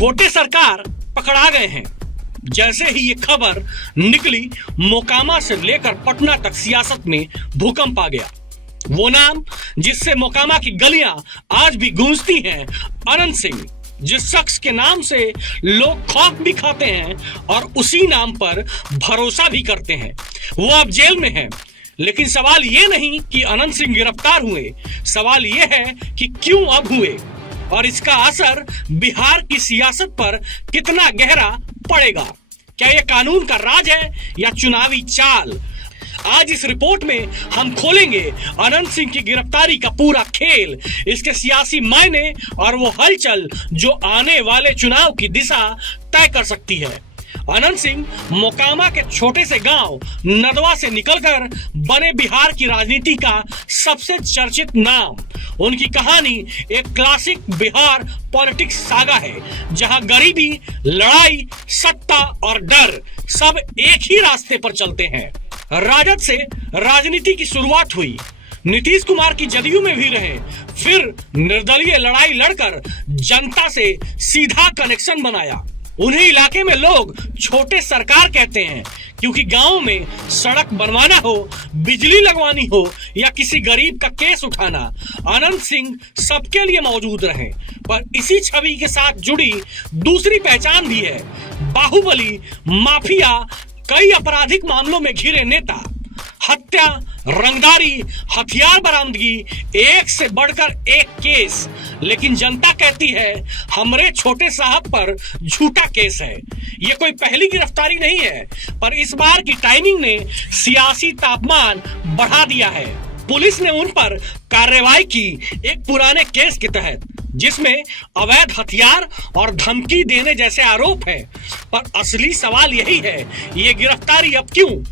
छोटे सरकार पकड़ा गए हैं। जैसे ही ये खबर निकली, मोकामा से लेकर पटना तक सियासत में भूकंप आ गया। वो नाम जिससे मोकामा की गलियां आज भी गूंजती हैं, अनंत सिंह, जिस शख्स के नाम से लोग खौफ भी खाते हैं और उसी नाम पर भरोसा भी करते हैं, वो अब जेल में है। लेकिन सवाल ये नहीं कि अनंत सिंह गिरफ्तार हुए, सवाल ये है कि क्यों अब हुए और इसका असर बिहार की सियासत पर कितना गहरा पड़ेगा। क्या यह कानून का राज है या चुनावी चाल? आज इस रिपोर्ट में हम खोलेंगे अनंत सिंह की गिरफ्तारी का पूरा खेल, इसके सियासी मायने और वो हलचल जो आने वाले चुनाव की दिशा तय कर सकती है। अनंत सिंह मोकामा के छोटे से गांव नदवा से निकलकर बने बिहार की राजनीति का सबसे चर्चित नाम। उनकी कहानी एक क्लासिक बिहार पॉलिटिक्स सागा है, जहां गरीबी, लड़ाई, सत्ता और डर सब एक ही रास्ते पर चलते हैं। राजद से राजनीति की शुरुआत हुई, नीतीश कुमार की जदयू में भी रहे, फिर निर्दलीय लड़ाई लड़कर जनता से सीधा कनेक्शन बनाया। उन्हें इलाके में लोग छोटे सरकार कहते हैं, क्योंकि गांव में सड़क बनवाना हो, बिजली लगवानी हो या किसी गरीब का केस उठाना, अनंत सिंह सबके लिए मौजूद रहे। पर इसी छवि के साथ जुड़ी दूसरी पहचान भी है, बाहुबली, माफिया, कई आपराधिक मामलों में घिरे नेता, हत्या, रंगदारी, हथियार बरामदगी, एक से बढ़कर एक केस। लेकिन जनता कहती है हमरे छोटे साहब पर झूठा केस है। ये कोई पहली गिरफ्तारी नहीं है, पर इस बार की टाइमिंग ने सियासी तापमान बढ़ा दिया है। पुलिस ने उन पर कार्रवाई की एक पुराने केस के तहत, जिसमें अवैध हथियार और धमकी देने जैसे आरोप है। पर असली सवाल यही है, ये गिरफ्तारी अब क्यों?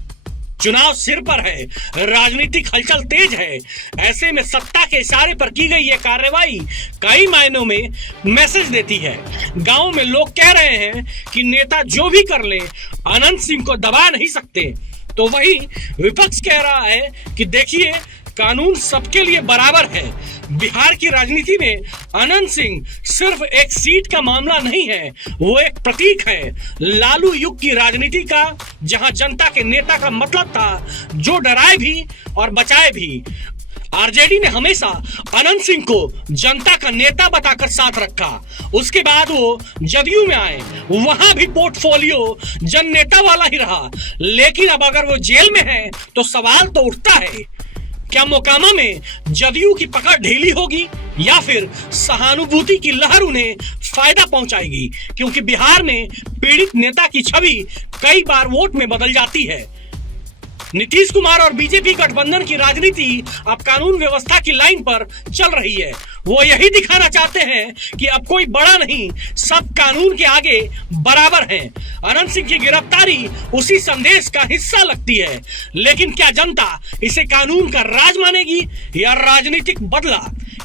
चुनाव सिर पर है, राजनीतिक हलचल तेज है। ऐसे में सत्ता के इशारे पर की गई ये कार्रवाई कई मायनों में मैसेज देती है। गांव में लोग कह रहे हैं कि नेता जो भी कर ले, अनंत सिंह को दबा नहीं सकते, तो वही विपक्ष कह रहा है कि देखिए कानून सबके लिए बराबर है। बिहार की राजनीति में अनंत सिंह सिर्फ एक सीट का मामला नहीं है, वो एक प्रतीक है लालू युग की राजनीति का, जहां जनता के नेता का मतलब था जो डराए भी और बचाए भी। आरजेडी ने हमेशा अनंत सिंह को जनता का नेता बताकर साथ रखा। उसके बाद वो जदयू में आए, वहां भी पोर्टफोलियो जन नेता वाला ही रहा। लेकिन अब अगर वो जेल में है तो सवाल तो उठता है, क्या मोकामा में जदयू की पकड़ ढीली होगी या फिर सहानुभूति की लहर उन्हें फायदा पहुंचाएगी? क्योंकि बिहार में पीड़ित नेता की छवि कई बार वोट में बदल जाती है। नीतीश कुमार और बीजेपी गठबंधन की राजनीति अब कानून व्यवस्था की लाइन पर चल रही है। वो यही दिखाना चाहते हैं कि अब कोई बड़ा नहीं, सब कानून के आगे बराबर हैं। अनंत सिंह की गिरफ्तारी उसी संदेश का हिस्सा लगती है। लेकिन क्या जनता इसे कानून का राज मानेगी या राजनीतिक बदला?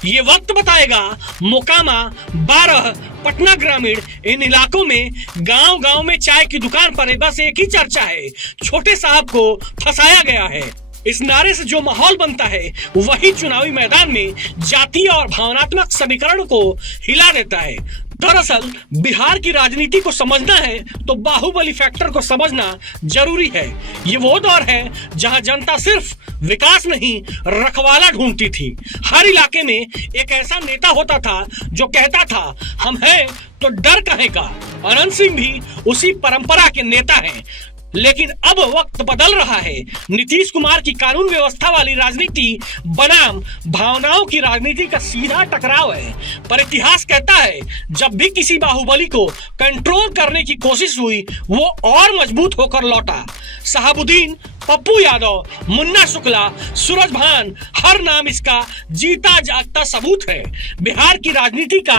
ये वक्त बताएगा। मोकामा, 12, पटना ग्रामीण, इन इलाकों में गांव गांव में चाय की दुकान पर बस एक ही चर्चा है, छोटे साहब को फंसाया गया है। इस नारे से जो माहौल बनता है वही चुनावी मैदान में जातीय और भावनात्मक समीकरण को हिला देता है। दरअसल बिहार की राजनीति को समझना है तो बाहुबली फैक्टर को समझना जरूरी है। ये वो दौर है जहां जनता सिर्फ विकास नहीं, रखवाला ढूंढती थी। हर इलाके में एक ऐसा नेता होता था जो कहता था हम हैं तो डर काहे का। अनंत सिंह भी उसी परंपरा के नेता हैं। लेकिन अब वक्त बदल रहा है। नीतीश कुमार की कानून व्यवस्था वाली राजनीति बनाम भावनाओं की राजनीति का सीधा टकराव है। पर इतिहास कहता है जब भी किसी बाहुबली को कंट्रोल करने की कोशिश हुई, वो और मजबूत होकर लौटा। शहाबुद्दीन, पप्पू यादव, मुन्ना शुक्ला, सूरज भान, हर नाम इसका जीता जागता सबूत है। बिहार की राजनीति का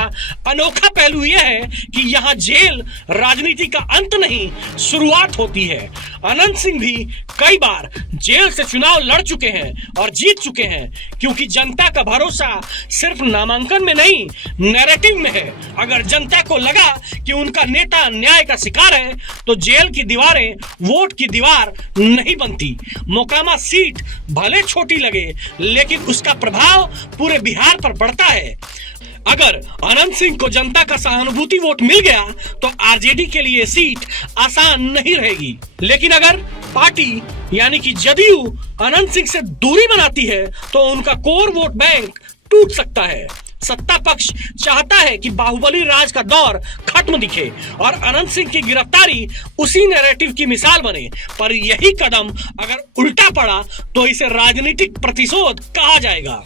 अनोखा पहलू यह है कि यहाँ जेल राजनीति का अंत नहीं, शुरुआत होती है। अनंत सिंह भी कई बार जेल से चुनाव लड़ चुके हैं और जीत चुके हैं, क्योंकि जनता का भरोसा सिर्फ नामांकन में नहीं, नैरेटिव में है। अगर जनता को लगा कि उनका नेता न्याय का शिकार है तो जेल की दीवारें वोट की दीवार नहीं बनती। मोकामा सीट भले छोटी लगे, लेकिन उसका प्रभाव पूरे बिहार पर पड़ता है। अगर अनंत सिंह को जनता का सहानुभूति वोट मिल गया तो आरजेडी के लिए सीट आसान नहीं रहेगी। लेकिन अगर पार्टी यानी कि जदयू अनंत सिंह से दूरी बनाती है तो उनका कोर वोट बैंक टूट सकता है। सत्ता पक्ष चाहता है कि बाहुबली राज का दौर खत्म दिखे और अनंत सिंह की गिरफ्तारी उसी नैरेटिव की मिसाल बने, पर यही कदम अगर उल्टा पड़ा तो इसे राजनीतिक प्रतिशोध कहा जाएगा।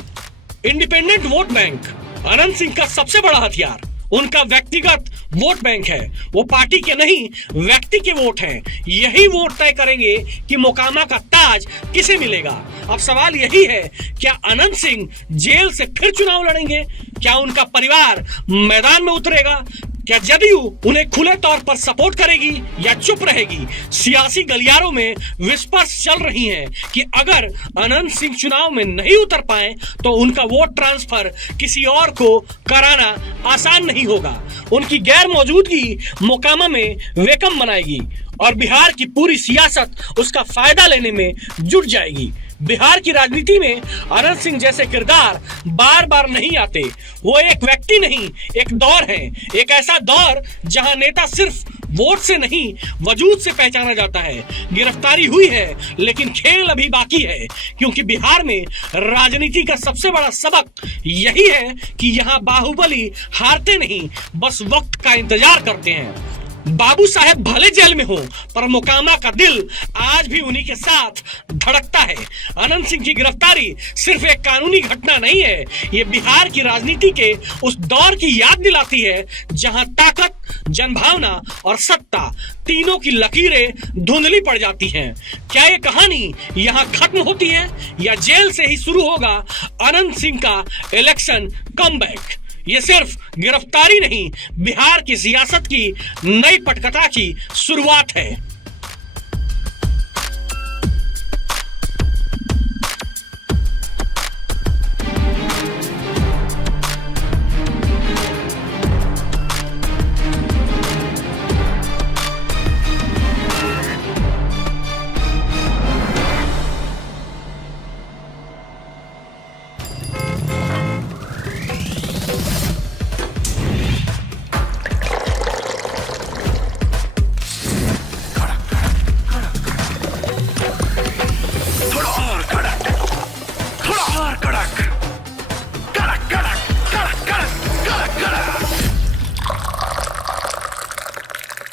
Independent vote bank Anant Singh का सबसे बड़ा हथियार उनका व्यक्तिगत वोट बैंक है। वो पार्टी के नहीं, व्यक्ति के वोट हैं। यही वोट तय करेंगे कि मोकामा का ताज किसे मिलेगा। अब सवाल यही है, क्या अनंत सिंह जेल से फिर चुनाव लड़ेंगे? क्या उनका परिवार मैदान में उतरेगा? क्या जदयू उन्हें खुले तौर पर सपोर्ट करेगी या चुप रहेगी? सियासी गलियारों में विस्पर्स चल रही हैं कि अगर अनंत सिंह चुनाव में नहीं उतर पाए तो उनका वोट ट्रांसफर किसी और को कराना आसान नहीं होगा। उनकी गैर मौजूदगी मोकामा में वेकम बनाएगी और बिहार की पूरी सियासत उसका फायदा लेने में जुट जाएगी। बिहार की राजनीति में अनंत सिंह जैसे किरदार बार बार नहीं आते। वो एक व्यक्ति नहीं, एक दौर है। एक ऐसा दौर जहां नेता सिर्फ वोट से नहीं, वजूद से पहचाना जाता है। गिरफ्तारी हुई है लेकिन खेल अभी बाकी है, क्योंकि बिहार में राजनीति का सबसे बड़ा सबक यही है कि यहाँ बाहुबली हारते नहीं, बस वक्त का इंतजार करते हैं। बाबू साहेब भले जेल में हो, पर मोकामा का दिल आज भी उन्हीं के साथ धड़कता है। अनंत सिंह की गिरफ्तारी सिर्फ एक कानूनी घटना नहीं है, ये बिहार की राजनीति के उस दौर की याद दिलाती है जहां ताकत, जनभावना और सत्ता तीनों की लकीरें धुंधली पड़ जाती हैं। क्या ये कहानी यहां खत्म होती है या जेल से ही शुरू होगा अनंत सिंह का इलेक्शन कमबैक? ये सिर्फ गिरफ्तारी नहीं, बिहार की सियासत की नई पटकथा की शुरुआत है।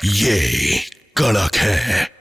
ये कड़क है।